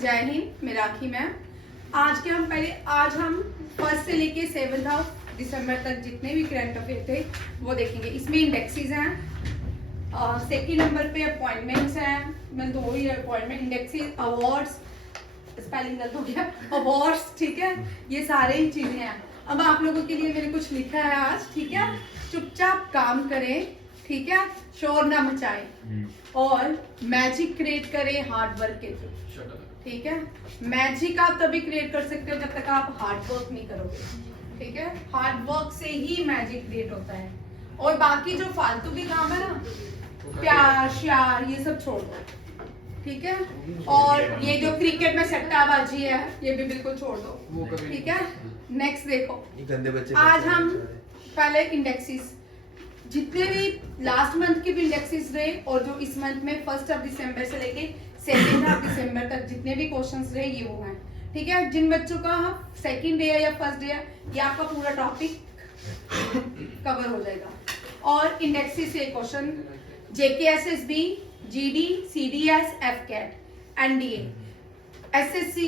जय हिंद, मैं राखी मैम। आज हम फर्स्ट से लेके 7 दिसंबर तक जितने भी करंट अफेयर थे वो देखेंगे। इसमें इंडेक्सेस हैं, सेकेंड नंबर पे अपॉइंटमेंट्स हैं, मैं दो ही अपॉइंटमेंट इंडेक्सेस, अवार्ड्स, स्पेलिंग गलत हो गया, अवार्ड्स, ठीक है, ये सारे ही चीजें हैं। अब आप लोगों के लिए मैंने कुछ लिखा है आज, ठीक है, चुपचाप काम करें, ठीक है, शोर ना मचाएं और मैजिक क्रिएट करें हार्ड वर्क के थ्रू, ठीक है। मैजिक आप तभी क्रिएट कर सकते हो जब तक आप हार्ड वर्क नहीं करोगे, ठीक है। हार्ड वर्क से ही मैजिक क्रिएट होता है और बाकी जो फालतू के काम है ना, प्यार श्यार, ये सब छोड़ दो, ठीक है। और ये जो क्रिकेट में सट्टाबाजी है ये भी बिल्कुल छोड़ दो, ठीक है। नेक्स्ट देखो, आज हम पहले इंडेक्सेस, जितने भी लास्ट मंथ के भी इंडेक्सेस रहे और जो इस मंथ में 1 दिसंबर से लेके 2 दिसंबर तक जितने भी क्वेश्चंस रहे ये वो हैं, ठीक है। जिन बच्चों का सेकंड डे है या फर्स्ट डे है, ये आपका पूरा टॉपिक कवर हो जाएगा। और इंडेक्सेस से question JKSSB, GD, CDS, FCAT, NDA, SSC,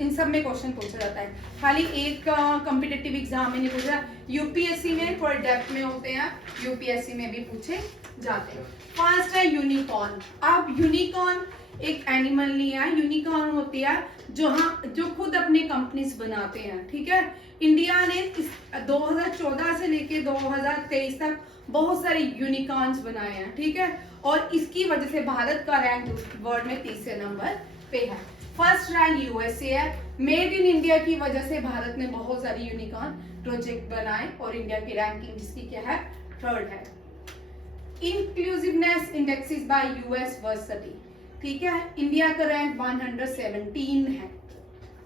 इन सब में क्वेश्चन पूछा जाता है। खाली एक कॉम्पिटिटिव एग्जाम में नहीं पूछा, यूपीएससी में थोड़े डेप्थ में होते हैं, यूपीएससी में भी पूछे जाते हैं। फर्स्ट है यूनिकॉर्न। अब यूनिकॉर्न एक एनिमल नहीं है, यूनिकॉर्न होती है जो खुद अपनी कंपनीज बनाते हैं, ठीक है। इंडिया ने 2014 से लेके 2023 तक बहुत सारे यूनिकॉर्न्स बनाए हैं, ठीक है। और इसकी वजह से भारत का रैंक वर्ल्ड में 3 नंबर पे है। फर्स्ट रैंक यूएसए है। मेड इन इंडिया की वजह से भारत ने बहुत सारी यूनिकॉर्न प्रोजेक्ट बनाए और इंडिया की रैंकिंग जिसकी क्या है, 3rd है। Inclusiveness indexes bye US varsity, ठीक है। इंडिया का रैंक 117 है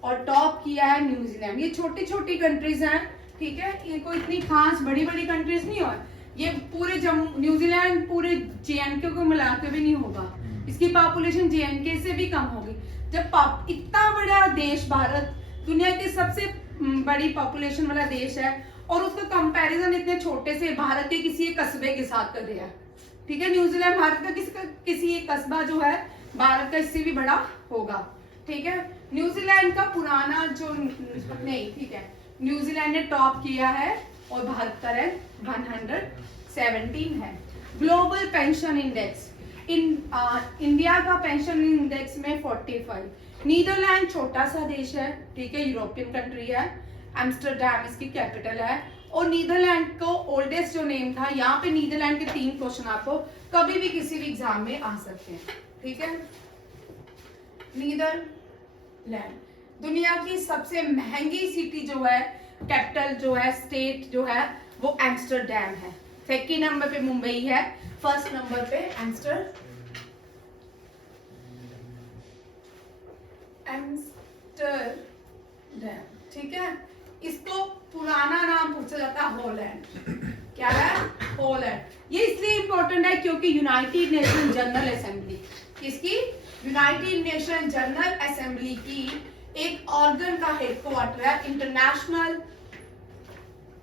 और टॉप किया है न्यूजीलैंड। ये छोटी छोटी कंट्रीज हैं, ठीक है, ये कोई इतनी खास बड़ी बड़ी कंट्रीज नहीं हो, ये पूरे न्यूजीलैंड पूरे JNK को मिला के भी नहीं होगा, इसकी पॉपुलेशन JNK से भी कम होगी। जब इतना बड़ा देश भारत दुनिया के सबसे बड़ी पॉपुलेशन वाला देश है और उसका कंपैरिजन इतने छोटे से भारत के किसी एक कस्बे के साथ कर रहा है, ठीक है। न्यूजीलैंड भारत का किसी एक कस्बा जो है भारत का इससे भी बड़ा होगा, ठीक है। न्यूजीलैंड का पुराना जो नहीं, ठीक है, न्यूजीलैंड ने टॉप किया है और भारत का रैंक 117 है। ग्लोबल पेंशन इंडेक्स, इंडिया का पेंशन इंडेक्स में 45। नीदरलैंड छोटा सा देश है, ठीक है, यूरोपियन कंट्री है, एम्स्टर्डम इसकी कैपिटल है। और नीदरलैंड को ओल्डेस्ट जो नेम था, यहाँ पे नीदरलैंड के 3 क्वेश्चन आपको कभी भी किसी भी एग्जाम में आ सकते हैं, ठीक है। नीदरलैंड दुनिया की सबसे महंगी सिटी जो है, कैपिटल जो है, स्टेट जो है वो एम्स्टर्डम है। सेकेंड नंबर पे मुंबई है, फर्स्ट नंबर पे एम्स्टर्डम, ठीक है। इसको पुराना नाम पूछा जाता है हॉलैंड। क्या है? हॉलैंड। ये इसलिए इंपॉर्टेंट है क्योंकि यूनाइटेड नेशन जनरल असेंबली, इसकी यूनाइटेड नेशन जनरल असेंबली की एक ऑर्गन का हेडक्वार्टर है इंटरनेशनल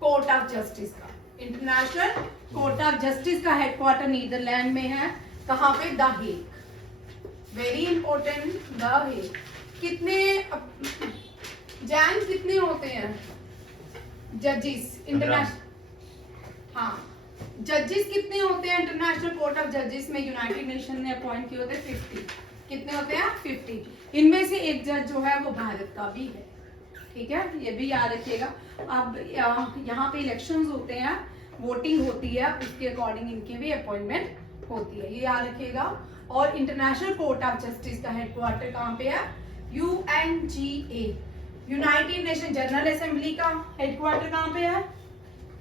कोर्ट ऑफ जस्टिस का। इंटरनेशनल कोर्ट ऑफ जस्टिस का हेडक्वार्टर नीदरलैंड में है। कहाँ पे? The Hague. Very important, the Hague. कितने जैन कितने होते हैं जजेस इंटरनेशनल? हाँ, जजेस कितने होते हैं इंटरनेशनल कोर्ट ऑफ जजेस में? यूनाइटेड नेशन ने अपॉइंट किए होते हैं 50। कितने होते हैं? 50। इनमें से एक जज जो है वो भारत का भी है, ठीक है, ये भी याद रखिएगा। अब यहाँ पे इलेक्शंस होते हैं, वोटिंग होती है, उसके अकॉर्डिंग इनकी भी अपॉइंटमेंट होती है, ये याद रखिएगा। और इंटरनेशनल कोर्ट ऑफ जस्टिस का हेडक्वार्टर कहाँ पे है? UNGA, United Nation General assembly का हेडक्वार्टर कहाँ पे है?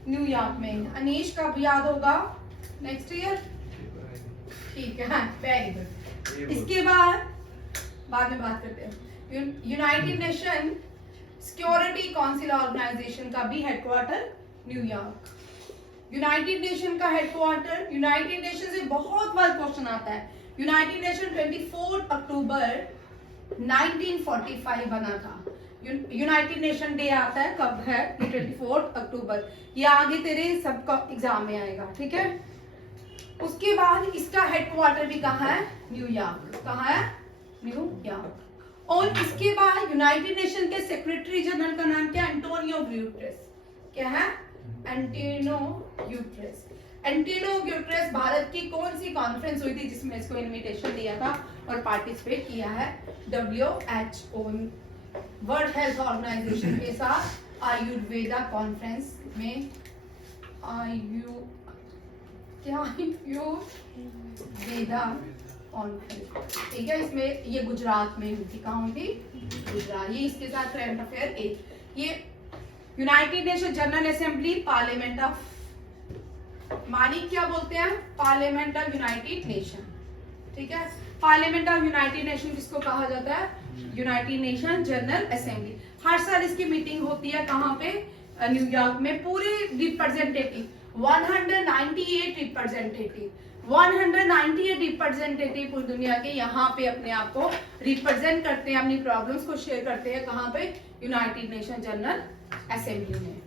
न्यूयॉर्क में। अनीश का भी याद होगा, नेक्स्ट ईयर, ठीक है, वेरी गुड। इसके बाद में बात करते हैं United Nation Security Council Organisation का भी हेडक्वार्टर न्यूयॉर्क। यूनाइटेड नेशन का हेडक्वार्टर, यूनाइटेड नेशन से बहुत बार क्वेश्चन आता है। यूनाइटेड नेशन 24 अक्टूबर 1945 बना था। यूनाइटेड नेशन डे आता है, कब है? 24 अक्टूबर। ये आगे तेरे सबका एग्जाम में आएगा, ठीक है। उसके बाद इसका हेडक्वार्टर भी कहाँ है? न्यूयॉर्क। कहाँ है? न्यूयॉर्क। और इसके बाद यूनाइटेड नेशन के सेक्रेटरी जनरल का नाम क्या है? Antonio Guterres. क्या है? Antonio Guterres. Antonio Guterres Bharat की कौन सी कॉन्फ्रेंस हुई थी जिसमें इसको इनविटेशन दिया था और पार्टिसिपेट किया है? WHO, वर्ल्ड हेल्थ ऑर्गेनाइजेशन के साथ आयुर्वेदा कॉन्फ्रेंस में। आयुर्वेदा कॉन्फ्रेंस, ठीक है। इसमें ये गुजरात में हुई थी। कहाँ हुई थी? गुजरात। ये इसके साथ करंट अफेयर एक। ये United Nation General assembly, parliament of, मानी क्या बोलते हैं? पार्लियामेंट ऑफ यूनाइटेड नेशन, ठीक है। पार्लियामेंट ऑफ यूनाइटेड नेशन किसको कहा जाता है? United Nation General Assembly. हर साल इसकी मीटिंग होती है। कहाँ पे? न्यूयॉर्क में। पूरे रिप्रेजेंटेटिव 198 रिप्रेजेंटेटिव पूरी दुनिया के यहाँ पे अपने आप को रिप्रेजेंट करते हैं, अपनी प्रॉब्लम्स को शेयर करते हैं। कहाँ पे? यूनाइटेड नेशन जनरल असेंबली में।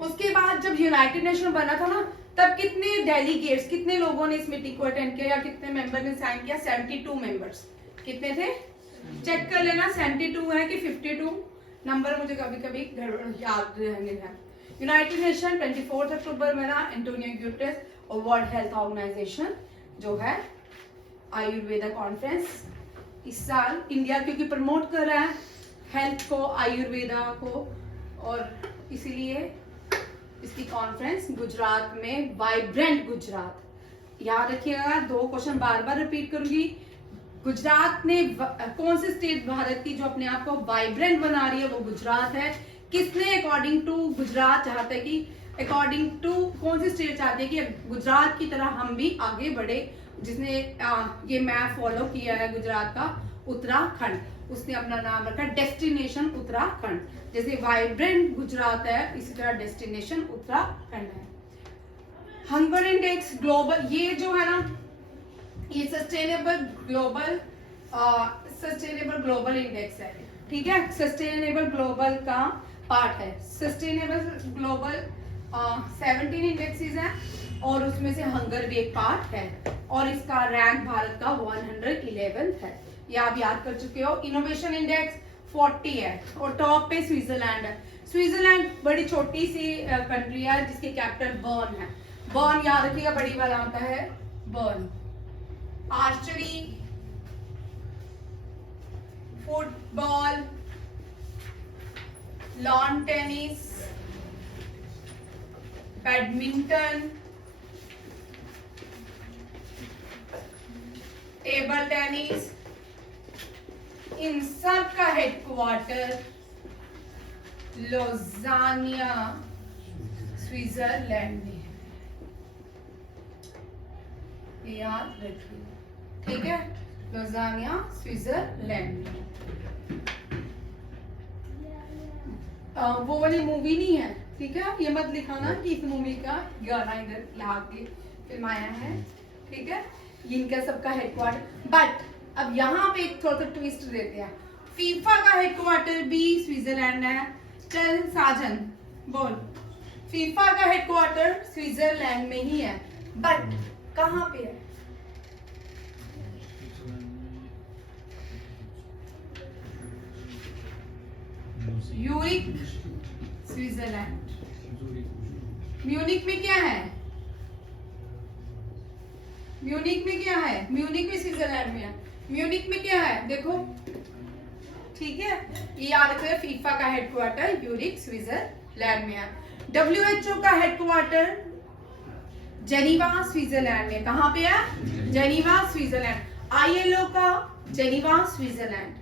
उसके बाद जब यूनाइटेड नेशन बना था ना, तब कितने डेलीगेट्स, कितने लोगों ने इस मीटिंग को अटेंड किया या कितने मेंबर ने साइन किया? 72 मेंबर्स। कितने थे? चेक कर लेना 72 है कि 52, नंबर मुझे कभी कभी याद रहने हैं। यूनाइटेड नेशन 24 अक्टूबर में ना एंटोनियो ग्यूटेरेस और वर्ल्ड हेल्थ ऑर्गेनाइजेशन जो है आयुर्वेदा कॉन्फ्रेंस इस साल इंडिया क्योंकि प्रमोट कर रहा है हेल्थ को, आयुर्वेदा को, और इसीलिए इसकी कॉन्फ्रेंस गुजरात में, वाइब्रेंट गुजरात। याद रखिएगा, 2 क्वेश्चन बार बार रिपीट करूंगी। गुजरात ने कौन सी स्टेट भारत की जो अपने आप को वाइब्रेंट बना रही है? वो गुजरात है। किसने अकॉर्डिंग टू गुजरात चाहता है कि अकॉर्डिंग टू कौन सी स्टेट चाहती है कि गुजरात की तरह हम भी आगे बढ़े? जिसने ये मैप फॉलो किया है गुजरात का, उत्तराखंड, उसने अपना नाम रखा डेस्टिनेशन उत्तराखंड। जैसे वाइब्रेंट गुजरात है, इसी तरह डेस्टिनेशन उत्तराखंड है। हंगर इंडेक्स ग्लोबल, ये जो है ना, ये सस्टेनेबल ग्लोबल इंडेक्स है, ठीक है। सस्टेनेबल ग्लोबल का पार्ट है। सस्टेनेबल ग्लोबल 17 इंडेक्सेस हैं और उसमें से हंगर भी एक पार्ट है और इसका रैंक भारत का 111 है। ये आप याद कर चुके हो। इनोवेशन इंडेक्स 40 है और टॉप पे स्विट्जरलैंड है। स्विट्जरलैंड बड़ी छोटी सी कंट्री है जिसके कैपिटल बर्न है। बर्न याद रखिएगा, बड़ी वाला आता है Bern. Archery, football, lawn tennis, badminton, table tennis, इन सब का हेडक्वार्टर लोजानिया स्विट्जरलैंड में है। याद रखिए, ठीक है। लोजानिया स्विट्जरलैंड में। वो वाली मूवी नहीं है, ठीक है। ये मत लिखाना कि इस मूवी का गाना इधर यहाँ के फिल्म आया है, ठीक है। ये इनका सबका हेडक्वार्टर। बट अब यहाँ पे एक थोड़ा सा ट्विस्ट देते हैं। फीफा का हेडक्वार्टर भी स्विट्जरलैंड है। चल साजन बोल, फीफा का हेडक्वार्टर स्विट्जरलैंड में ही है, बट कहाँ पे है? Uric Switzerland. म्यूनिक में क्या है? म्यूनिक में क्या है? म्यूनिक भी स्विट्जरलैंड में है। म्यूनिक में क्या है देखो, ठीक है। ये याद रखिए, फीफा का हेडक्वार्टर यूरिक स्विट्जरलैंड में है। WHO का हेडक्वार्टर जेनीवा स्विट्जरलैंड में। कहाँ पे है? Geneva Switzerland. ILO का जेनीवा स्विट्जरलैंड,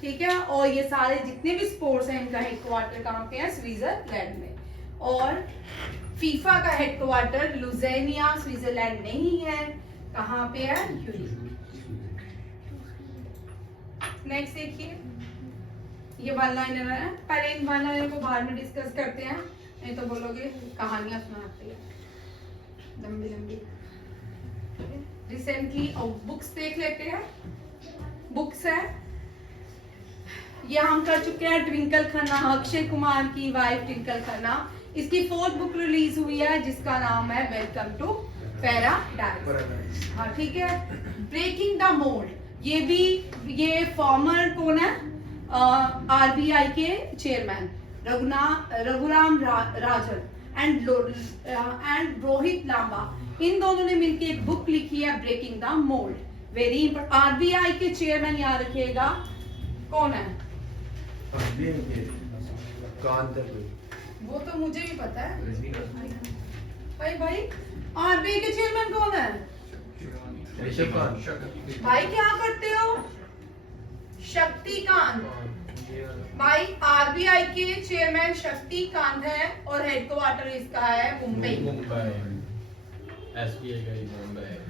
ठीक है। और ये सारे जितने भी स्पोर्ट्स हैं इनका हेडक्वार्टर कहाँ पे है? स्विट्जरलैंड में। और फीफा का हेडक्वार्टर लुज़ेनिया स्विट्जरलैंड में ही है। कहाँ पे है? यूरिक। नेक्स्ट देखिए, ये वन लाइनर है। पहले इन वन लाइनर को बाद में डिस्कस करते हैं, नहीं तो बोलोगे कहानियां सुनाते हैं लंबी लंबी। रिसेंटली बुक्स देख लेते हैं। बुक्स है, ये हम कर चुके हैं ट्विंकल खन्ना, अक्षय कुमार की वाइफ ट्विंकल खन्ना। इसकी 4th बुक रिलीज हुई है जिसका नाम है वेलकम टू पैराडाइज। हाँ ठीक है। ब्रेकिंग द मोल्ड, ये फॉर्मर कौन है, आरबीआई के चेयरमैन रघुराम राजन एंड रोहित लांबा, इन दोनों ने मिलकर एक बुक लिखी है breaking the mould, very important. RBI के चेयरमैन याद रखिएगा कौन है, वो तो मुझे भी पता है भाई आरबीआई के चेयरमैन कौन है भाई, क्या करते हो, शक्तिकांत भाई। आरबीआई के चेयरमैन शक्तिकांत है और हेडक्वार्टर इसका है मुंबई।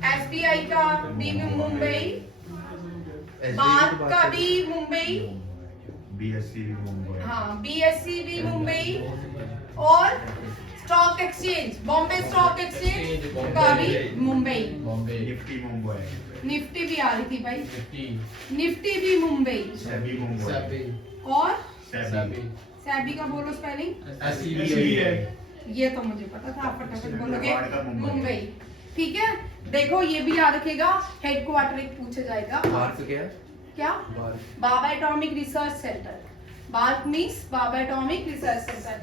एसबीआई का भी मुंबई, बैंक का भी मुंबई, बीएससी भी मुंबई, हाँ बीएससी भी मुंबई, और stock exchange Bombay stock exchange का भी मुंबई। निफ्टी मुंबई, निफ्टी भी आ रही थी भाई, निफ्टी भी मुंबई, सेबी मुंबई, और सेबी सेबी का बोलो स्पेलिंग, ये तो मुझे पता था, आप फटाफट बोलोगे मुंबई, ठीक है। देखो ये भी याद रखेगा, हेडक्वार्टर एक पूछा जाएगा, क्या Bhabha Atomic Research Centre, BARC means Bhabha Atomic Research Centre.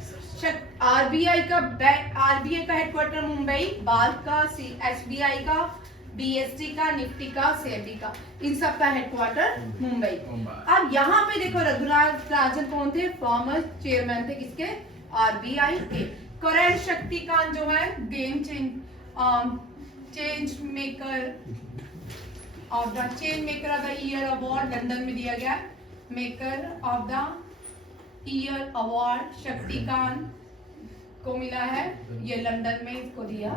RBI का हेडक्वार्टर मुंबई, बार्क का, एसबीआई का, बीएसटी का, निफ्टी का, सेबी का, इन सब का हेडक्वार्टर मुंबई। अब यहाँ पे देखो रघुराज राजन कौन थे, फॉर्मर चेयरमैन थे किसके, आरबीआई के। करंट शक्तिकांत जो है game change maker of the year award London में दिया गया, maker of the year award Shaktikanta को मिला है, ये लंदन में इसको दिया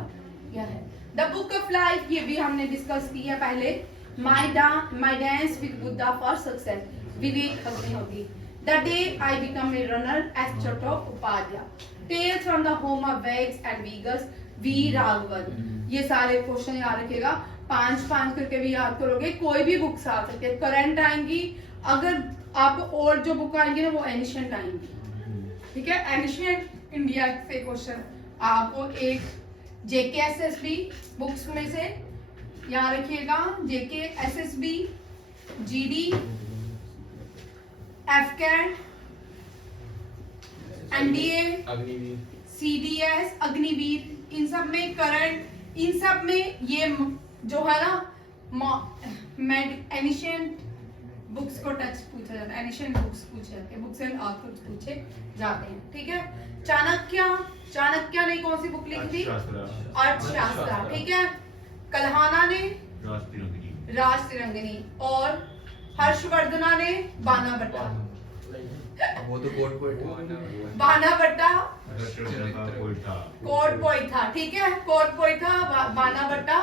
गया है। द बुक ऑफ लाइफ, ये भी हमने डिस्कस किया पहले, my dance with Buddha for success, Vivek Agnihotri. The day I become a runner, एस्ट्रोटो Upadhyay. Tales from the home of vegs and Vegas, V Raghavan. ये सारे क्वेश्चन याद रखेगा, 5-5 करके भी याद करोगे, कोई भी बुक्स आ सकते हैं, करंट आएंगी, अगर आप और जो बुक आएंगी ना वो एनिशियंट आएंगी, ठीक है। एनिशियंट इंडिया से क्वेश्चन आपको एक जेकेएसएसबी बुक्स में से याद रखिएगा, JKSSB, GD, AFCAT, NDA, CDS, Agniveer, इन सब में करंट, इन सब में ये जो है ना एनिशियंट बुक्स को टच पूछा जाता है, एनिशियंट बुक्स पूछे जाते हैं, बुक्स एंड ऑथर्स पूछे जाते हैं, ठीक है। चाणक्य ने कौन सी बुक लिखी थी, अर्थशास्त्र, ठीक है। कल्हाना ने राज तिरंगिनी, और हर्षवर्धना ने बाणाबट्टा, वो तो बाणाबट्टा कोट पोइथा, ठीक है। कोट पोइथा, बाणाबट्टा,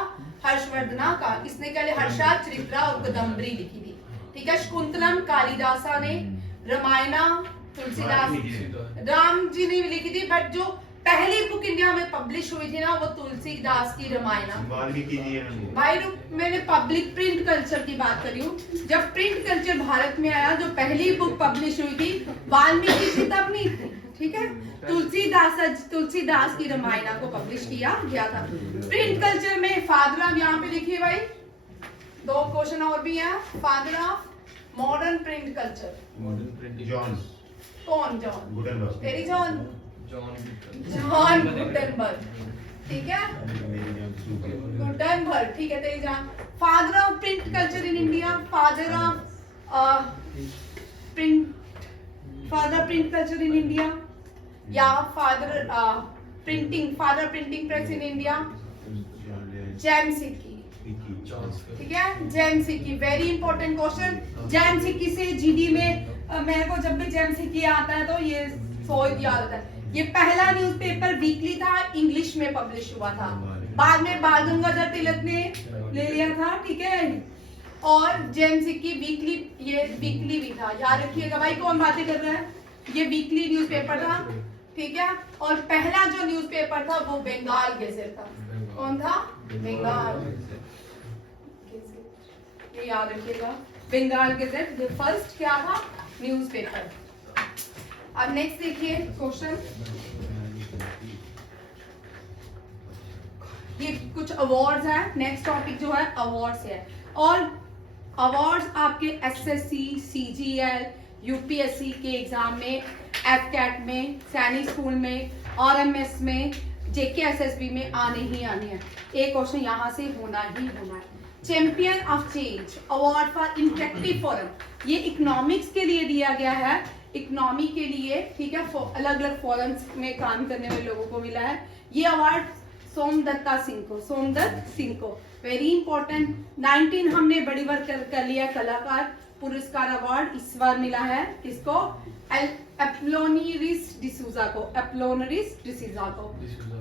हर्षवर्धना का, इसने क्या लिया, हर्षा, चरित्रा और कादंबरी लिखी थी, ठीक है। शकुंतलम कालिदासा ने, रामायणा तुलसीदास, राम जी ने लिखी थी, बट जो पहली बुक इंडिया में पब्लिश हुई थी ना वो तुलसीदास की रामायणा। भाई मैंने पब्लिक प्रिंट कल्चर की बात करी हूँ, जब प्रिंट कल्चर भारत में आया जो पहली बुक पब्लिश हुई थी वाल्मीकि की तब नहीं थी, ठीक है। तुलसीदास की रामायणा को पब्लिश किया गया था। प्रिंट कल्चर में फादर ऑफ, यहाँ पे लिखिए भाई, 2 क्वेश्चन और भी है। Father of modern print culture, John, कौन, जॉन गुटेनबर्ग, तेरी जॉन गुटेनबर्ग, ठीक है, गुटेनबर्ग, ठीक है, तेरी जान। Father of print culture in India, father of print culture in India, या father printing press in India, James Sikki, ठीक है, James Sikki, very important question. James Sikki से जीडी में मेरे को जब भी जेम्स सिक्की आता है तो ये सोच याद आता है। ये पहला न्यूज़पेपर वीकली था, इंग्लिश में पब्लिश हुआ था, बाद में बाल गंगाधर तिलक ने ले लिया था, ठीक है। और जेम्स सिक्की वीकली, ये वीकली भी था, याद रखिएगा भाई, कौन बातें कर रहा है, ये वीकली न्यूज़पेपर था, ठीक है। और पहला जो न्यूज़पेपर था वो बंगाल गैजेट था, कौन था, बंगाल गैजेट, ये याद रखिएगा, बंगाल गैजेट द फर्स्ट क्या था, न्यूज़पेपर। अब नेक्स्ट देखिए क्वेश्चन, ये कुछ अवार्ड्स हैं, नेक्स्ट टॉपिक जो है अवार्ड्स है। और अवार्ड्स आपके एसएससी, सीजीएल, यूपीएससी के एग्जाम में, एफकैट में, सैनिक स्कूल में, आरएमएस में, जेकेएसएसबी में आने ही आने हैं। एक क्वेश्चन यहाँ से होना ही होना है। Champion of change award for interactive forum, ये इकोनॉमिक्स के लिए दिया गया है, इकोनॉमी के लिए, ठीक है, अलग अलग फोरम्स में काम करने वाले लोगों को मिला है ये अवार्ड। सोमदत्ता सिंह को, सोमदत्त सिंह को, वेरी इंपॉर्टेंट। 19 हमने बड़ी बार कर लिया कलाकार पुरस्कार अवार्ड, इस बार मिला है किसको? एप्लोनिरिस डिसूजा को, एप्लोनिरिस डिसूजा को,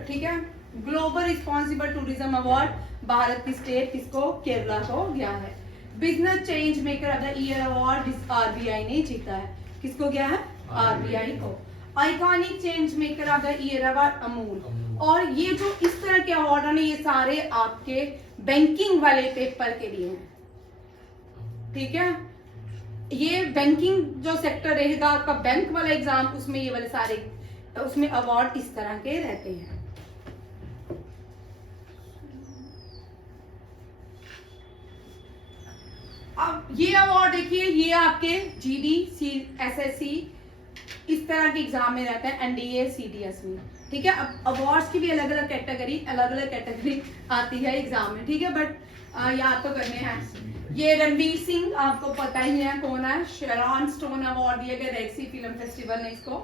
ठीक है। Global responsible tourism award Bharat की स्टेट किसको? केरला को गया है। Business change maker of the year award RBI ने जीता है, किसको गया है? आरबीआई को। Iconic change maker of the year award Amul. और ये जो इस तरह के अवार्ड है ये सारे आपके बैंकिंग वाले पेपर के लिए हैं, ठीक है। ये बैंकिंग जो सेक्टर रहेगा आपका, बैंक वाला एग्जाम, उसमें ये वाले सारे उसमें अवार्ड इस तरह के रहते हैं। अब ये अवार्ड देखिए, ये आपके जीडी, एसएससी इस तरह के एग्जाम में रहता है, एनडीए, सीडीएस में, ठीक है। अब अवार्ड्स की भी अलग अलग कैटेगरी आती है एग्जाम में, ठीक है, बट याद तो करने हैं। ये रणवीर सिंह, आपको पता ही है कौन है, शेरॉन स्टोन अवार्ड दिया गया रेड सी फिल्म फेस्टिवल ने इसको।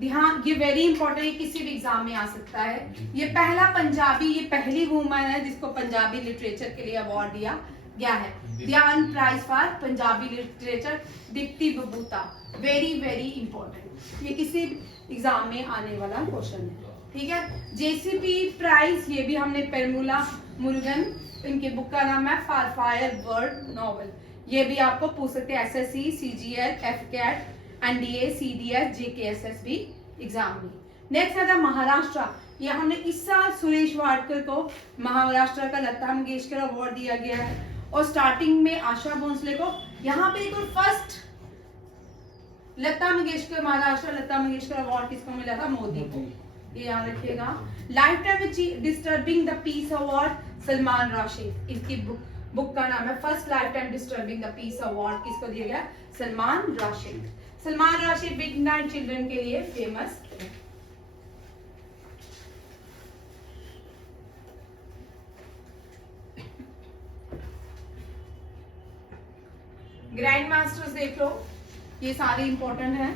ध्यान, ये वेरी इंपॉर्टेंट है, किसी भी एग्जाम में आ सकता है। ये पहला पंजाबी, ये पहली वुमन है जिसको पंजाबी लिटरेचर के लिए अवार्ड दिया गया है। Dhahan prize for Punjabi literature, Dipti Babuta, very very important, ये किसी एग्जाम में आने वाला क्वेश्चन है, ठीक है। जेसीपी प्राइज, ये भी हमने पेरमुला मुरुगन, इनके बुक का नाम है फॉर फायर वर्ड नॉवल, ये भी आपको पूछ सकते हैं SSC, CGL, AFCAT, NDA, CDS, JKSSB exam में। नेक्स्ट आता है महाराष्ट्र, ये हमने इस साल सुरेश वाडकर को महाराष्ट्र का लता मंगेशकर अवार्ड दिया गया है, और स्टार्टिंग में आशा भोसले को। यहाँ पे एक और फर्स्ट लता मंगेशकर, महाराष्ट्र लता मंगेशकर अवार्ड किसको मिला था? मोदी को, ये याद रखिएगा। Life time disturbing the peace award Salman Rashid, इसकी बुक का नाम है first life time disturbing the peace award, किसको दिया गया? Salman Rashid. Salman Rashid big night children के लिए फेमस है। ग्रैंड मास्टर्स देख लो, ये सारे इंपॉर्टेंट हैं।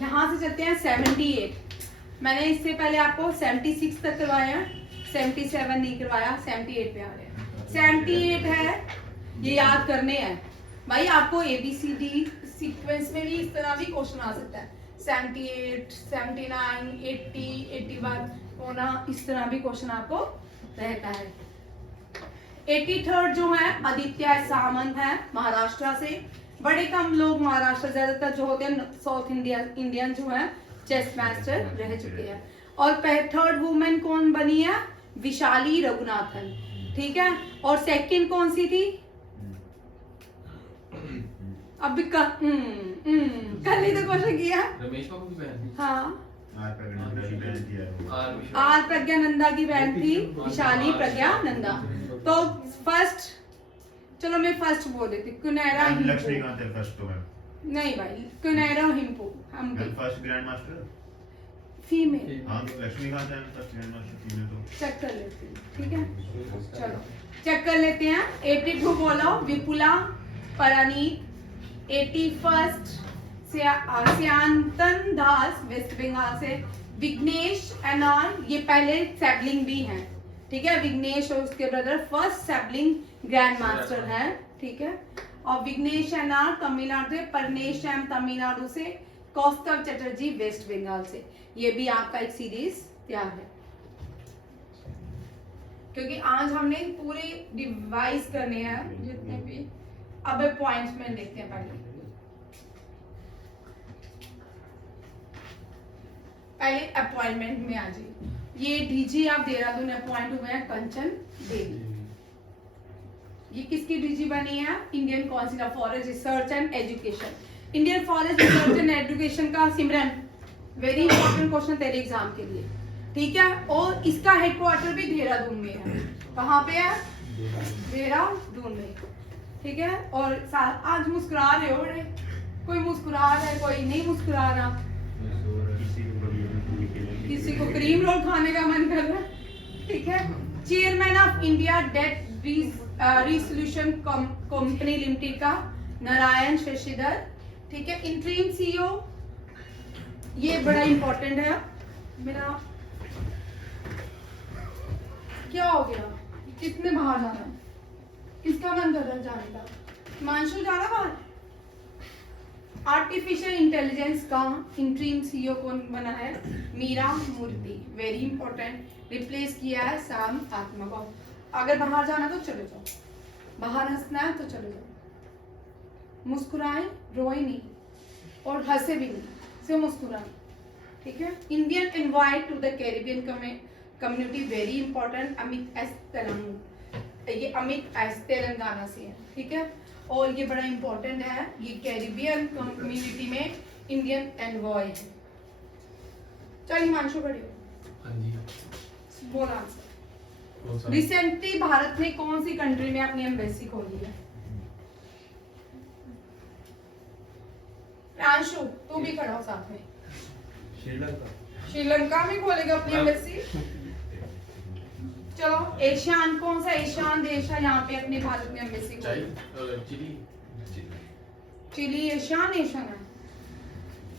यहां से चलते हैं 78, मैंने इससे पहले आपको 76 तक करवाया, 77 नहीं करवाया, 78 पे आ रहे हैं। 78 है, ये याद करने हैं भाई आपको। ABCD सीक्वेंस में भी इस तरह भी क्वेश्चन आ सकता है, 78, 79, 80, 81 होना, इस तरह भी क्वेश्चन आपको रहता है। 83rd जो है आदित्य सामंत है महाराष्ट्र से। बड़े कम लोग महाराष्ट्र, ज्यादातर जो होते हैं साउथ इंडियन जो है चेस मास्टर रह चुके हैं। और 3rd वुमेन कौन बनी है? विशाली रघुनाथन, ठीक है। और सेकंड कौन सी थी? अभी कल ही तो क्वेश्चन किया, रमेश बाबू की बहन। हाँ, आर आर प्रज्ञानंदा की बहन थी विशाली प्रज्ञानंदा। तो फर्स्ट, चलो मैं फर्स्ट बोल देती, कुनैरा लक्ष्मीकांत है फर्स्ट तो मैम। नहीं भाई, कुनैरा हिम्पू हम फर्स्ट ग्रैंड मास्टर फीमेल। हाँ, तो लक्ष्मीकांत है फर्स्ट ग्रैंड मास्टर फीमेल तो चेक कर लेते हैं, ठीक है, चलो चेक कर लेते हैं। 82 बोलो विपुला परानीत। 81st श्यान्तन दास वेस्ट बंगाल से। विघ्नेश एनआर, ये पहले सैबलिंग भी हैं, ठीक है। विघ्नेश और उसके ब्रदर फर्स्ट सैबलिंग ग्रैंड मास्टर है, ठीक है। और विघ्नेश एनआर तमिलनाडु से, परनेश एम तमिलनाडु से, कौस्तव चटर्जी वेस्ट बंगाल से। ये भी आपका एक सीरीज तैयार है, क्योंकि आज हमने पूरे डिवाइस करने हैं जितने भी। अब पॉइंट्स में देखते हैं पहले अपॉइंटमेंट में आ जाइए। ये डीजी आप देहरादून अपॉइंट हुए हैं कंचन देवी। ये किसकी डीजी बनी है? Indian council of forest research and education. Indian forest research and education का सिमरन, वेरी इंपॉर्टेंट क्वेश्चन तेरे एग्जाम के लिए, ठीक है। और इसका हेडक्वार्टर भी देहरादून में है। कहाँ पे है? देहरादून में। ठीक है। और आज मुस्कुरा रहे हो बड़े, कोई मुस्कुरा रहा है कोई नहीं मुस्कुरा रहा, किसी को क्रीम रोल खाने का मन कर रहा है, ठीक है। Chairman of India debt resolution company limited का नारायण शशिधर, ठीक है। इंटरिम सीईओ, ये बड़ा इंपॉर्टेंट है। मेरा क्या हो गया, किसने बाहर जाना है, किसका मन कर रहा है जाने का, हिमांशु जाना बाहर। आर्टिफिशियल इंटेलिजेंस का इंटरिम सीईओ कौन बना है, मीरा मूर्ति, वेरी इंपॉर्टेंट, रिप्लेस किया है सैम आत्मा को। अगर बाहर जाना तो चले जाओ, बाहर हंसना है तो चले जाओ, मुस्कुराएं रोए नहीं और हंसे भी नहीं, सिर्फ मुस्कुराएं, ठीक है। Indian invite to the Caribbean community, very important, Amit S Telangana, ये अमित एस तेलंगाना से है, ठीक है। और ये बड़ा इंपॉर्टेंट है, ये कैरिबियन कम्युनिटी में इंडियन एनवॉय है। चल हिमांशु खड़े हो, हाँ जी। बोल आंसर। रिसेंटली भारत ने कौन सी कंट्री में अपनी एम्बेसी खोली है? अंशु तू भी खड़ा हो साथ में। श्रीलंका। श्रीलंका में खोलेगा अपनी एम्बेसी। चलो एशियान, कौन सा एशियान देश है यहाँ पे अपने भारत में एम्बेसी खोली? चिली। चिली एशियान नेशन है,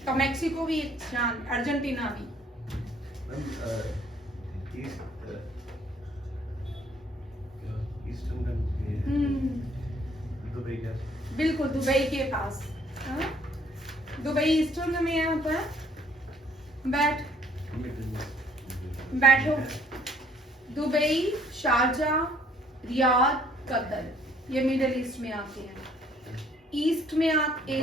तो मेक्सिको भी एशियान, अर्जेंटीना भी। दुबई का। बिल्कुल दुबई के पास, हाँ? दुबई ईस्टर्न में आता है। बैठो। दुबई, शारजा, रियाद, कतर, ये मिडिल ईस्ट में आते हैं। ईस्ट में आते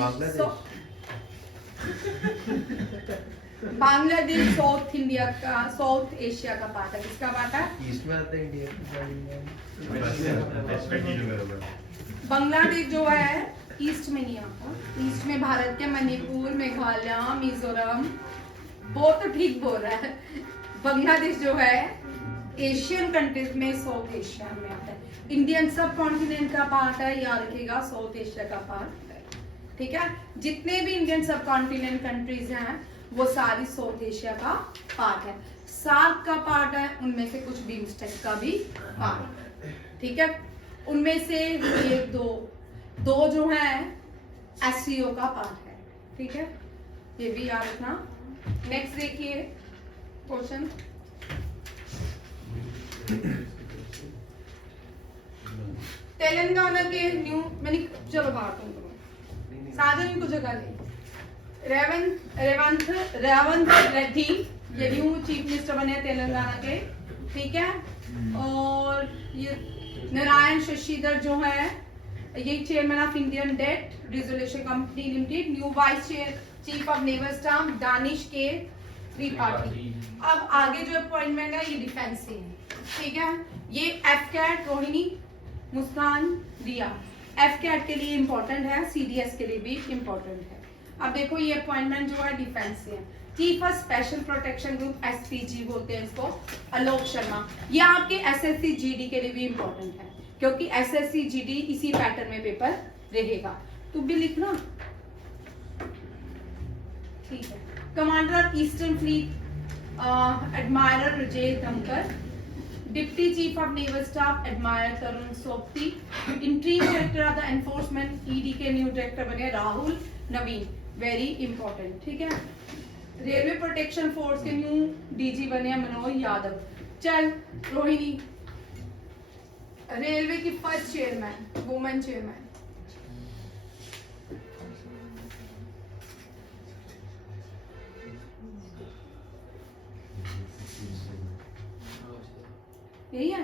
बांग्लादेश साउथ इंडिया का, साउथ एशिया का पार्ट है। किसका पार्ट है? ईस्ट में आता है इंडिया। बांग्लादेश जो है ईस्ट में नहीं आता, ईस्ट में भारत के मणिपुर, मेघालय, मिजोरम, वो तो ठीक बोल रहा है। बांग्लादेश जो है एशियन कंट्रीज में साउथ एशिया में आता है। इंडियन सब कॉन्टिनेंट का पार्ट है, याद रखिएगा, साउथ एशिया का पार्ट है, ठीक है। जितने भी इंडियन सब कॉन्टिनेंट कंट्रीज हैं वो सारी साउथ एशिया का पार्ट है। सार्क का पार्ट है, उनमें से कुछ बिम्स्टेक का भी पार्ट है, ठीक है। उनमें से एक दो जो है एससीओ का पार्ट है, ठीक है, ये भी याद रखना। नेक्स्ट देखिए क्वेश्चन। तेलंगाना के न्यू, मैंने चलो बात करो, साधन को जगह ले। रेवंत रेड्डी ये न्यू चीफ मिनिस्टर बने तेलंगाना के, ठीक है। और ये नारायण शशिधर जो है ये chairman of Indian debt resolution company limited. New vice chief of naval staff Danish K Tripathi. अब आगे जो अपॉइंटमेंट है ये डिफेंस से है, ठीक है। ये एफ कैट रोहिणी, मुस्कान, रिया, एफ कैट के लिए इंपॉर्टेंट है, सीडीएस के लिए भी इंपॉर्टेंट है। अब देखो ये अपॉइंटमेंट जो है डिफेंस से है। Chief of special protection group, SPG बोलते हैं इसको, आलोक शर्मा। ये आपके एसएससी जीडी के लिए भी इंपॉर्टेंट है, क्योंकि एसएससी जीडी इसी पैटर्न में पेपर रहेगा, तू भी लिखना, ठीक है। Commander of eastern fleet admiral Vijay Dhamkar. Deputy chief of naval staff admiral Tarun Sobti. Interim director of the enforcement ED के न्यू डायरेक्टर बने राहुल नवीन, वेरी इंपॉर्टेंट, ठीक है। रेलवे प्रोटेक्शन फोर्स के न्यू डीजी बने मनोज यादव। चल रोहिणी, रेलवे की फर्स्ट चेयरमैन, वुमेन चेयरमैन। यही है,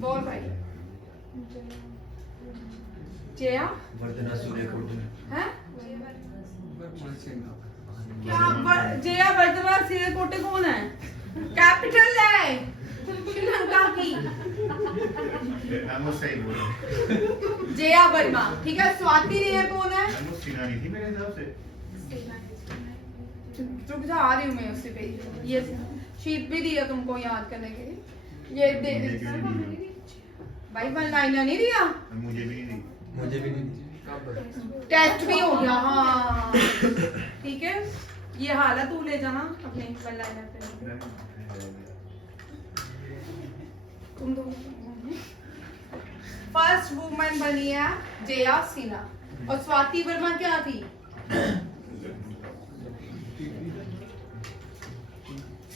बोल भाई। जया वर्धना सूर्यकोटी है क्या? जया वर्धना सूर्यकोटी कौन है? कैपिटल है श्रीलंका की। सही बोल रहा जया वर्मा, ठीक है। स्वाति रेयर कौन है? सिन्हा नहीं थी मेरे हिसाब से। रुक जा, आ रही हूँ मैं उससे पे। ये शीट भी दिया तुमको याद करने के लिए। ये दे मुझे भी नहीं दी। भाई वन लाइनर नहीं दिया, मुझे भी नहीं दी। मुझे भी नहीं। टेस्ट भी हो गया। हाँ ठीक है, ये हालत तू ले जाना अपने वन लाइनर पे। तुम दो। फर्स्ट वुमन बनी है जया सिन्हा, और स्वाति वर्मा क्या थी?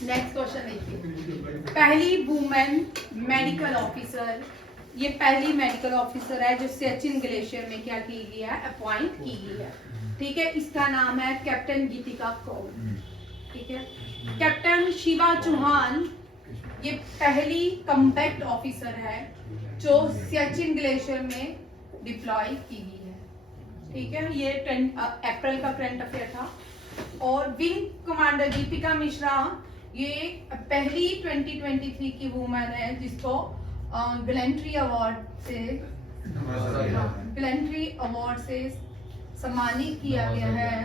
नेक्स्ट क्वेश्चन देखिए, पहली वुमेन मेडिकल ऑफिसर, ये पहली मेडिकल ऑफिसर है जो सियाचिन ग्लेशियर में क्या की गई है, अपॉइंट की गई है। ठीक है, इसका नाम है कैप्टन गीतिका कौर। ठीक है, कैप्टन शिवा चौहान ये पहली कम्बैट ऑफिसर है जो सियाचिन ग्लेशियर में डिप्लॉय की गई है। ठीक है, ये अप्रैल का करंट अफेयर था। और विंग कमांडर दीपिका मिश्रा ये पहली 2023 की वुमेन है जिसको गैलेंट्री अवार्ड से सम्मानित किया गया है,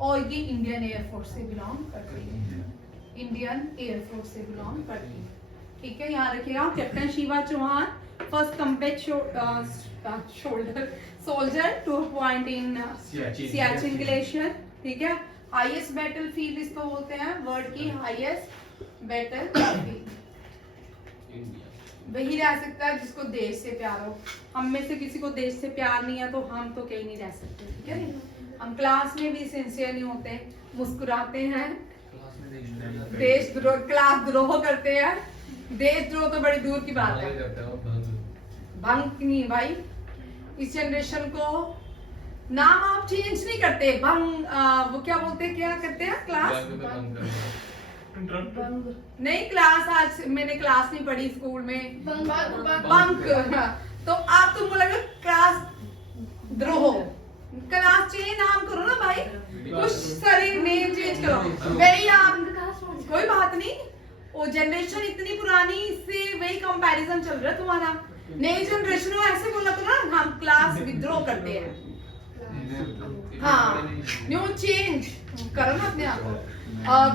और ये इंडियन एयरफोर्स से बिलोंग करती है। इंडियन एयरफोर्स से बिलोंग करती है। ठीक है, यहाँ रखिएगा captain Shiva Chauhan first combat soldier to appoint in Siachen glacier. ठीक है, हाईएस्ट बैटल फील्ड इसको बोलते हैं, वर्ल्ड की हाईएस्ट बैटल फील्ड। वही रह सकता है जिसको देश से प्यार हो। हम में से किसी को देश से प्यार नहीं है तो हम तो कहीं नहीं रह सकते। ठीक है, हम क्लास में भी सिंसियर नहीं होते, मुस्कुराते हैं, देश द्रोह क्लास द्रोह करते हैं, देश द्रोह तो बड़ी दूर की बात है। भंग नहीं भाई, इस जनरेशन को नाम आप चेंज नहीं करते, भंग वो क्या बोलते हैं, क्या करते हैं क्लास नहीं, क्लास आज मैंने क्लास नहीं पढ़ी स्कूल में, बंक। तो आप तुम बोलोगे क्लास द्रोह, क्लास चेंज नाम करो ना भाई, कुछ सारे नेम चेंज करो भाई आप, कोई बात नहीं। वो जनरेशन इतनी पुरानी, इससे वही कंपैरिजन चल रहा है तुम्हारा। नई जनरेशन में ऐसे बोला करो ना, हम क्लास विद्रोह करते हैं। हाँ, न्यू चेंज करो ना अपने आप को।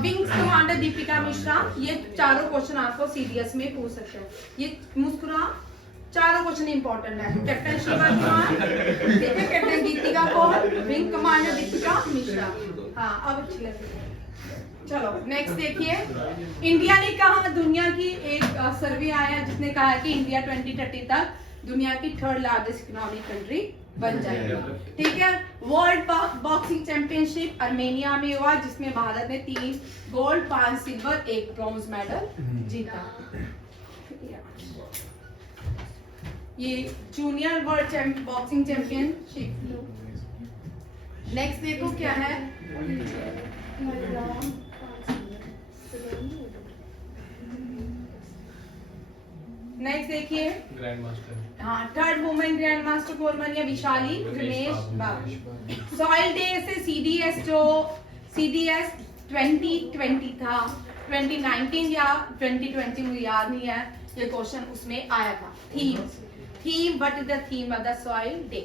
विंग्स कमांडर दीपिका मिश्रा, ये चारों क्वेश्चन आपको सीडीएस में पूछ सकते हैं। ये मुस्कुरा, चारों क्वेश्चन इंपॉर्टेंट है। कैप्टन शिवा चौहान, ठीक है, कैप्टन गीतिका कौर, विंग कमांडर दीपिका मिश्रा। हाँ, अब अच्छी लग रही है। चलो नेक्स्ट देखिए, इंडिया ने कहा, दुनिया की एक सर्वे आया जिसने कहा है कि इंडिया 2030 तक दुनिया की थर्ड लार्जेस्ट इकोनॉमिक कंट्री बन जाएगी। ठीक है, वर्ल्ड बॉक्सिंग चैंपियनशिप आर्मेनिया में हुआ जिसमें भारत ने 3 गोल्ड, 5 सिल्वर, 1 ब्रॉन्ज मेडल जीता। ये junior world boxing championship. Next देखो क्या है, नेक्स्ट देखिए, ग्रैंड मास्टर। हाँ, थर्ड वुमेन ग्रैंड मास्टर कौन बनी है, विशाली गणेश बाबू। सॉइल डे से सीडीएस जो सीडीएस 2020 था, 2019 या 2020 मुझे याद नहीं है, ये क्वेश्चन उसमें आया था। Theme what is the theme of the soil day.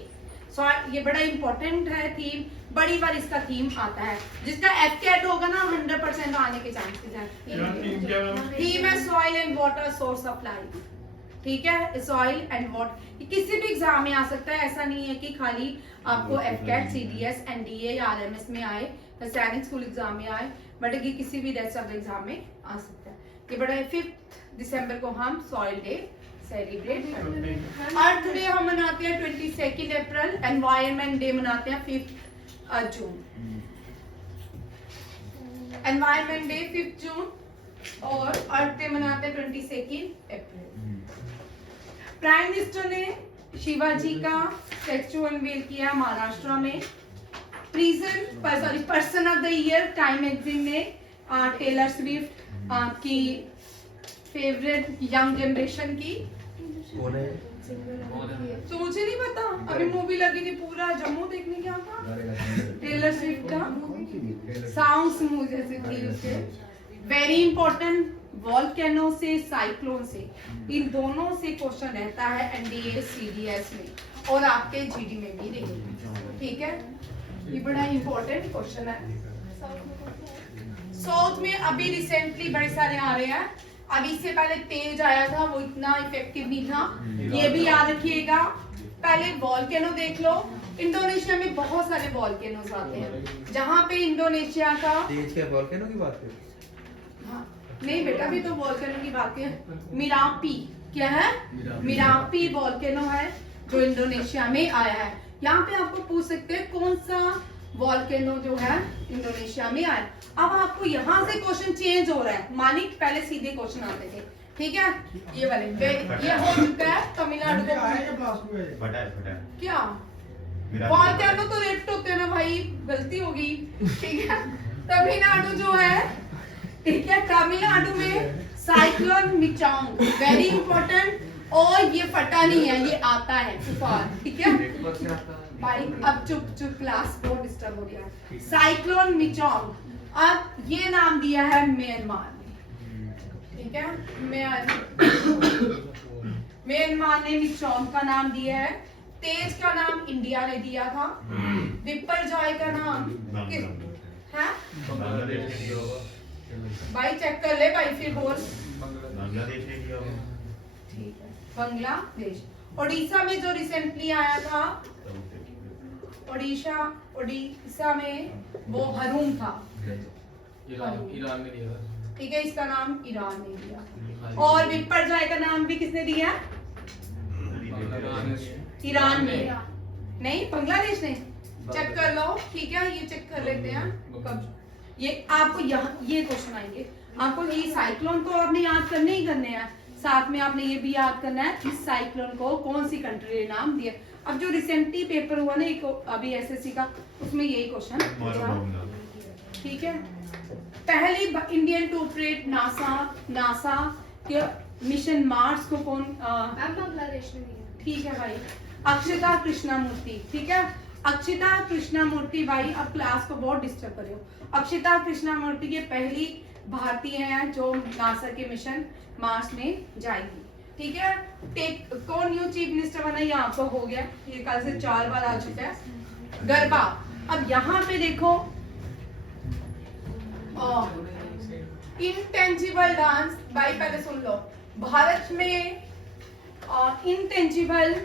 ये बड़ा इंपॉर्टेंट है थीम, बड़ी बार इसका थीम आता है। जिसका एफकेट होगा ना 100% आने के चांसेस हैं। थीम है soil and water source of life. ठीक है, सॉइल एंड वाटर किसी भी एग्जाम में आ सकता है, ऐसा नहीं है कि खाली आपको एफकेट, सीडीएस, एनडीए या आरएमएस में आए, सैनिक स्कूल एग्जाम में आए, बट ये किसी भी रेस्ट ऑफ एग्जाम में आ सकता है। ये बड़ा 5 दिसंबर को हम सॉइल डे सेलिब्रेट करते हैं। अर्थ डे हम मनाते हैं 22 अप्रैल, एनवायरनमेंट डे मनाते हैं 5 जून। एनवायरनमेंट डे 5 जून और अर्थ डे मनाते हैं 22 अप्रैल। प्राइम मिनिस्टर ने शिवाजी का स्टैचू अनवेल किया महाराष्ट्र में। Person of the year time magazine ने टेलर स्विफ्ट आपकी फेवरेट यंग जनरेशन की, कौन है? तो मुझे नहीं पता, अभी मूवी लगी थी, पूरा जम्मू देखने गया था। टेलर स्विफ्ट का सॉन्ग्स मुझे से थी उसके। वेरी इंपॉर्टेंट, वॉल्केनो से, साइक्लोन से, इन दोनों से क्वेश्चन रहता है एनडीए, सीडीएस में, और आपके जीडी में भी रहेगा। ठीक है, ये बड़ा इंपॉर्टेंट क्वेश्चन है। साउथ में अभी रिसेंटली बड़े सारे आ रहे हैं। अब इससे पहले तेज आया था, वो इतना इफेक्टिव नहीं था, ये भी याद रखिएगा। पहले वॉल्केनो देख लो। इंडोनेशिया में बहुत सारे वॉल्केनोज आते हैं, जहाँ पे इंडोनेशिया का तेज क्या वोल्केनो की बात कर? हाँ, नहीं बेटा भी तो वॉल्केनो की बात है। मिरापी क्या है? मिरापी वॉल्केनो है जो इंडोनेशिया में आया है। यहाँ पे आपको पूछ सकते हैं कौन सा वॉल्केनो जो है इंडोनेशिया में आया। अब आपको यहाँ से क्वेश्चन चेंज हो रहा है, मानिक पहले सीधे क्वेश्चन आते थे, ठीक है। ये वाले ये हो चुका है तमिलनाडु को। फटा है क्या वॉल्केनो तो रिफ्ट होते हैं ना भाई, गलती हो गई, ठीक है। तमिलनाडु जो है, ठीक है, तमिलनाडु में साइक्लोन मिचांग वेरी इंपॉर्टेंट, और ये फटा नहीं है, ये आता है तूफान, ठीक है भाई। अब चुप चुप, क्लास बहुत डिस्टर्ब हो गया। साइक्लोन मिचांग, अब ये नाम दिया है म्यांमार ने, ठीक है। म्यांमार ने मिचांग का नाम दिया है। तेज का नाम इंडिया ने दिया था। विपर्जॉय का नाम है बांग्लादेश ने दिया होगा। भाई, चेक कर ले भाई, फिर बोल। बांग्लादेश ने दिया होगा। ठीक है, बांग्लादेश। उड़ीसा में जो रिसेंटली आया था, उड़ीसा में वो हरूम था, ईरान ने दिया था। ठीक है, इसका नाम ईरान ने दिया। और विपर्जॉय का नाम भी किसने दिया? ईरान ने, नहीं बांग्लादेश ने। चेक कर लो, ठीक है, ये चेक कर लेते हैं कब। ये आपको यहाँ ये क्वेश्चन आएंगे, आपको ये साइक्लोन तो आपने याद करने ही करने हैं, साथ में आपने ये भी याद करना है इस साइक्लोन को कौन सी कंट्री ने नाम दिया। अब जो रिसेंटली पेपर हुआ ना एक अभी एसएससी का, उसमें यही क्वेश्चन पूछा, ठीक है। पहली इंडियन टू ऑपरेट नासा के मिशन मार्स को कौन? बांग्लादेश ने दिया। ठीक है भाई, अक्षिता कृष्णामूर्ति, ठीक है। अक्षिता कृष्णामूर्ति भाई, अब क्लास को बहुत डिस्टर्ब कर रहे हो। अक्षिता कृष्णामूर्ति ये पहली भारतीय हैं जो नासा के मिशन मार्स में जाएगी, ठीक है। कौन न्यू चीफ मिनिस्टर बना, ये आपको हो गया, ये कल से 4 बार आ चुका है। गरबा। अब यहाँ पे देखो, इंटेंजिबल डांस भाई, पहले सुन लो। भारत में इंटेंजिबल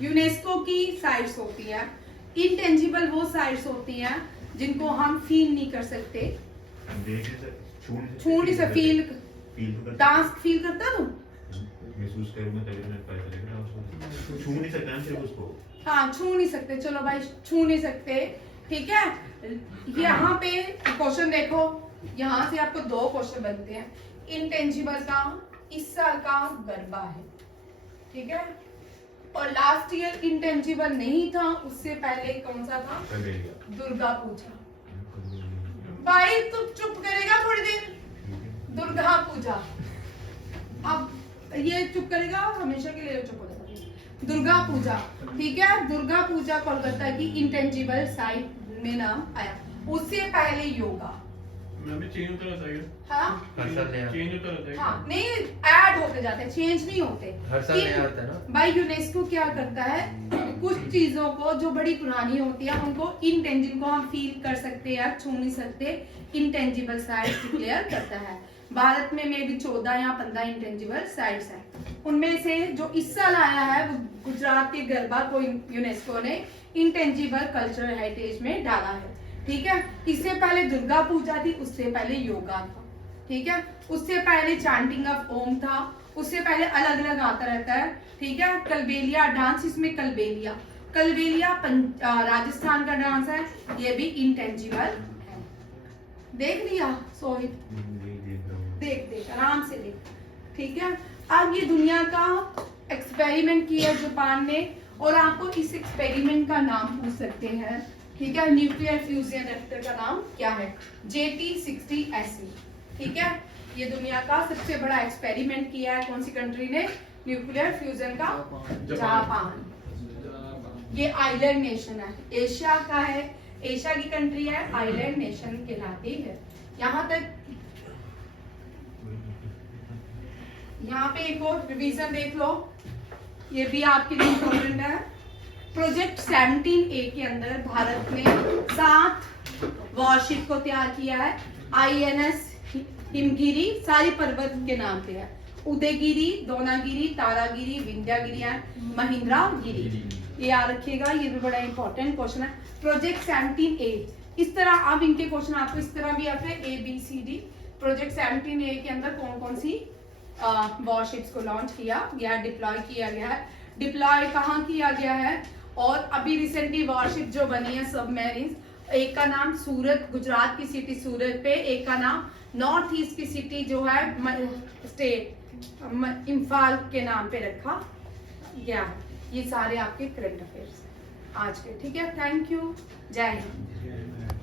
यूनेस्को की साइट्स होती है। इंटेंजिबल वो साइट्स होती हैं जिनको हम फील नहीं कर सकते, छू नहीं सकते, फील डांस फील करता तू, महसूस करूंगा तभी तो मैं पता चलेगा उसको। छू नहीं सकता ना सिर्फ उसको। हाँ, छू नहीं सकते, चलो भाई छू नहीं सकते, ठीक है। यहाँ पे क्वेश्चन देखो, यहाँ से आपको 2 क्वेश्चन बनते हैं। इंटेंजिबल का इस साल का गरबा है, ठीक है, और लास्ट ईयर इंटेंजिबल नहीं था, उससे पहले कौन सा था? दुर्गा पूजा। भाई तू चुप करेगा थोड़ी देर? दुर्गा पूजा। अब ये चुप करेगा, हमेशा के लिए चुप हो जाएगा। दुर्गा पूजा, ठीक है। दुर्गा पूजा कोलकाता की इंटेंजिबल साइट में नाम आया। उससे पहले योगा। चेंज होता रहता है। हाँ, चेंज होता रहता है। हाँ, नहीं ऐड होते जाते हैं, चेंज नहीं होते। हर साल नया आता है ना भाई। यूनेस्को क्या करता है, कुछ चीजों को जो बड़ी पुरानी होती है उनको इंटेंजिबल को हम फील कर सकते हैं, छू नहीं सकते, इंटेंजिबल साइट्स डिक्लेयर करता है। भारत में भी 14 या 15 इंटेंजिबल साइट्स हैं। उनमें से जो इस साल आया है वो गुजरात के गरबा को यूनेस्को ने इंटेंजिबल कल्चरल हेरिटेज में डाला है, ठीक है। इससे पहले दुर्गा पूजा थी, उससे पहले योगा था, ठीक है। उससे पहले चैंटिंग ऑफ ओम था, उससे पहले अलग अलग आता रहता है, ठीक है। कलबेलिया डांस, इसमें कलबेलिया राजस्थान का डांस है, ये भी इंटेंजिबल है। देख लिया सोहित? देख आराम से देख, ठीक है। अब ये दुनिया का एक्सपेरिमेंट किया जापान ने, और आपको इस एक्सपेरिमेंट का नाम पूछ सकते हैं, ठीक है। न्यूक्लियर फ्यूजन रिएक्टर का नाम क्या है? JT60SE, ठीक है। ये दुनिया का सबसे बड़ा एक्सपेरिमेंट किया है कौन सी कंट्री ने? न्यूक्लियर फ्यूजन का जापान। ये आइलैंड नेशन है, एशिया का है, एशिया की कंट्री है, आइलैंड नेशन कहलाती है। यहाँ तक, यहाँ पे एक और रिवीजन देख लो, ये भी आपके लिए इम्पोर्टेंट है। प्रोजेक्ट 17A के अंदर भारत ने 7 वॉरशिप को तैयार किया है। INS हिमगिरी सारी पर्वत के नाम पे है। उदयगिरी, दोनागिरी, तारागिरी, विंध्यागिरी एंड महिंद्रागिरी। ये याद रखिएगा, ये भी बड़ा इंपॉर्टेंट क्वेश्चन है। प्रोजेक्ट 17A, इस तरह अब इनके क्वेश्चन आपको इस तरह भी आते हैं ABCD। प्रोजेक्ट 17A के अंदर कौन कौन सी वॉरशिप्स को लॉन्च किया गया, डिप्लॉय किया गया है, डिप्लॉय कहाँ किया गया है, और अभी रिसेंटली वॉरशिप जो बनी है सबमरीन, एक का नाम सूरत, गुजरात की सिटी सूरत पे, एक का नाम नॉर्थ ईस्ट की सिटी जो है स्टेट इम्फाल के नाम पे रखा गया। ये सारे आपके करंट अफेयर्स आज के, ठीक है। थैंक यू, जय हिंद।